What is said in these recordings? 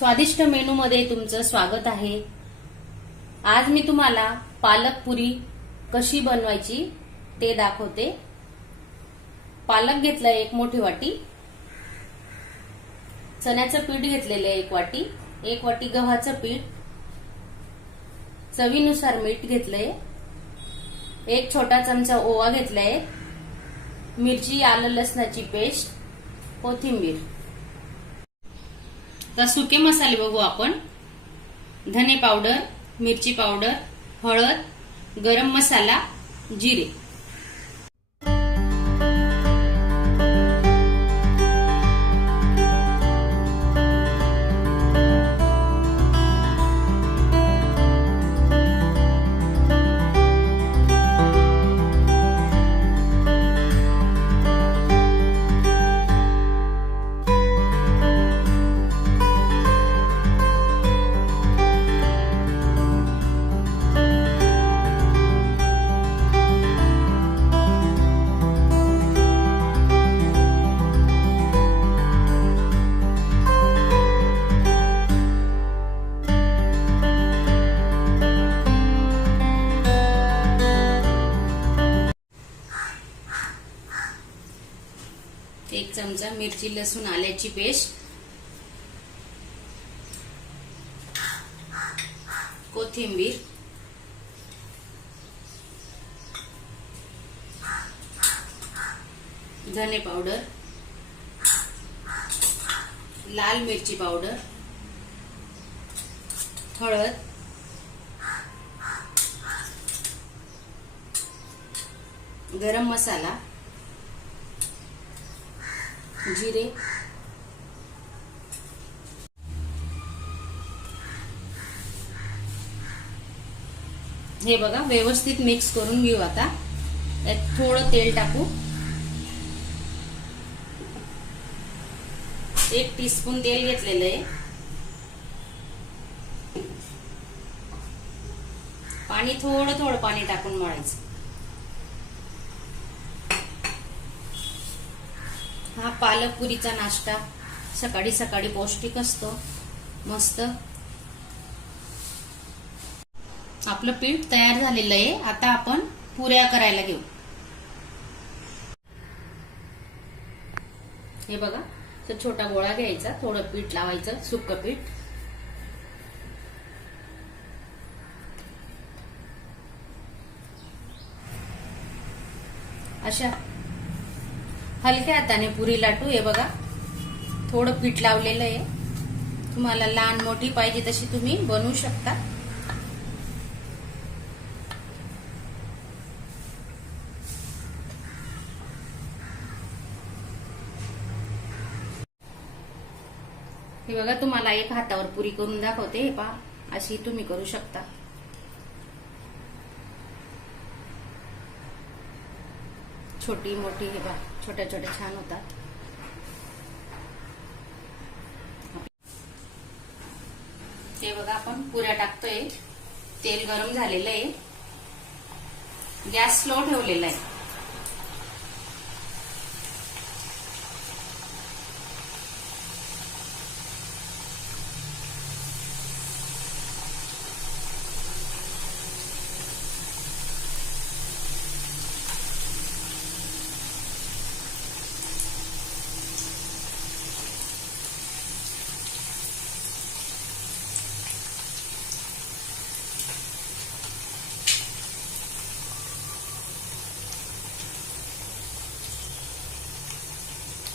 स्वादिष्ट मेनू मध्ये तुमचं स्वागत आहे। आज मी तुम्हाला पालक पुरी कशी बनवायची ते दाखवते। पालक घेतलाय 1 मोठी वाटी, चण्याचं पीठ घेतलेलं आहे 1 वाटी, 1 वाटी गव्हाचं पीठ, चवीनुसार मीठ घेतलंय, 1 छोटा चमचा ओवा घेतलाय, मिरची आलं लसणाची पेस्ट, कोथिंबीर। तर सुके मसाले बघू आपण। धने पावडर, मिरची पावडर, हळद, गरम मसाला, जिरे। एक चमचा मिरची लसूण आल्याची पेस्ट, कोथिंबीर, धने पावडर, लाल मिरची पावडर, हळद, गरम मसाला, जिरे, हे बघा व्यवस्थित मिक्स करून घेऊ। आता यात थोडं तेल टाकू, 1 टीस्पून तेल घेतलेलं आहे। पाणी थोडं पाणी टाकून मळायचं। हा पालक पुरीचा नाश्ता सकाळी सकाळी पौष्टिक असतो, मस्त। आपलं पीठ तयार झालेलं आहे। आता आपण पुऱ्या करायला घेऊ। हे बघा, तर छोटा गोळा घ्यायचा, थोडं पीठ लावायचं, सुक्क पीठ, अशा हलक्या हाताने पुरी लाटू। हे बघा थोडं पीठ लावलेलं आहे। तुम्हाला लहान मोठी पाहिजे तशी तुम्ही बनवू शकता। हे बघा तुम्हाला एक हातावर पुरी करून दाखवते। हे पहा, अशी तुम्ही करू शकता। छोटी मोठी, हे बघा छोट्या छोट्या छान होतात। हे बघा आपण पुऱ्या टाकतोय। तेल गरम झालेलं आहे, गॅस स्लो ठेवलेला आहे।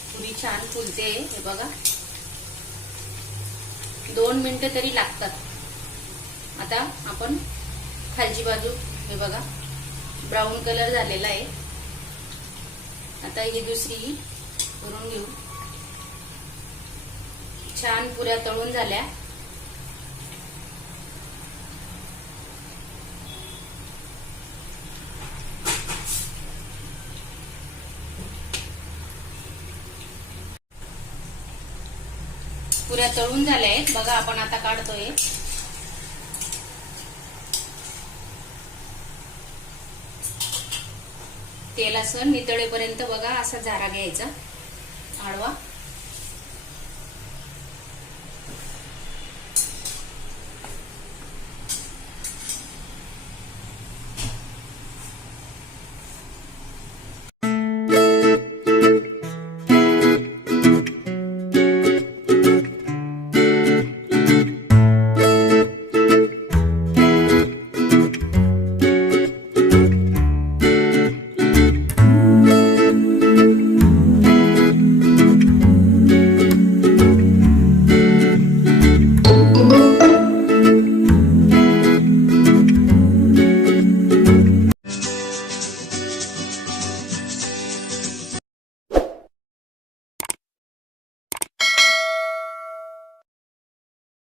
पुरी छान फुलते। हे बघा 2 मिनिटं तरी लागतात। आता आपण खालची बाजू, हे बघा ब्राऊन कलर झालेला आहे। आता ही दुसरी करून घेऊ। छान पुऱ्या तळून झाल्या। पुऱ्या तळून झाल्या आहेत बघा। आपण आता काढतोय। तेल असं नितळेपर्यंत बघा असा झारा घ्यायचा आडवा।